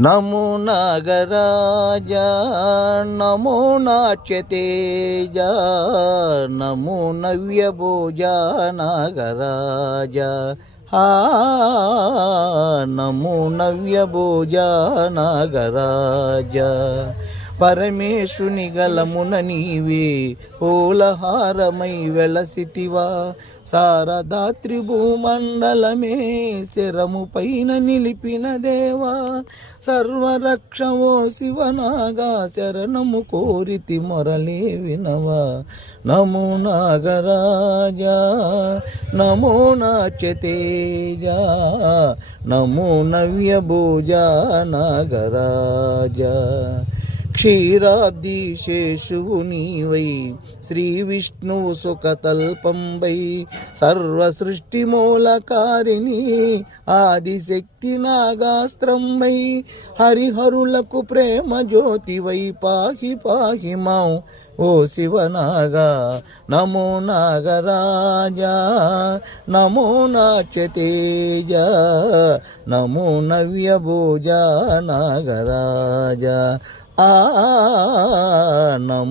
నమో నాగరాజ నమో నాట్యతేజ నమో నవ్యభోజ నాగరాజ నమో నవ్యభోజ నాగరాజ పరమేశుని గలమున నీవే ఓలహారమై వెలసితివా శారదాత్రి భూమండలమే శరము పైన నిలిపిన దేవా సర్వరక్షవో శివనాగా శరణము కోరితి మొరలే వినవా నమో నాగరాజ నమో నాట్యతేజ నమో నవ్యభోజ నాగరాజ క్షీరాబ్ది శేషువు నీవై శ్రీ విష్ణువు సుఖతల్పంబై సర్వ సృష్టి మూలకారిణి ఆదిశక్తి నాగాస్త్రంబై హరిహరులకు ప్రేమ జ్యోతివై పాహి పాహి మాం ఓ శివనాగా నమో నాగరాజ నమో నాట్యతేజ నమో నవ్యభోజ నాగరాజ నమో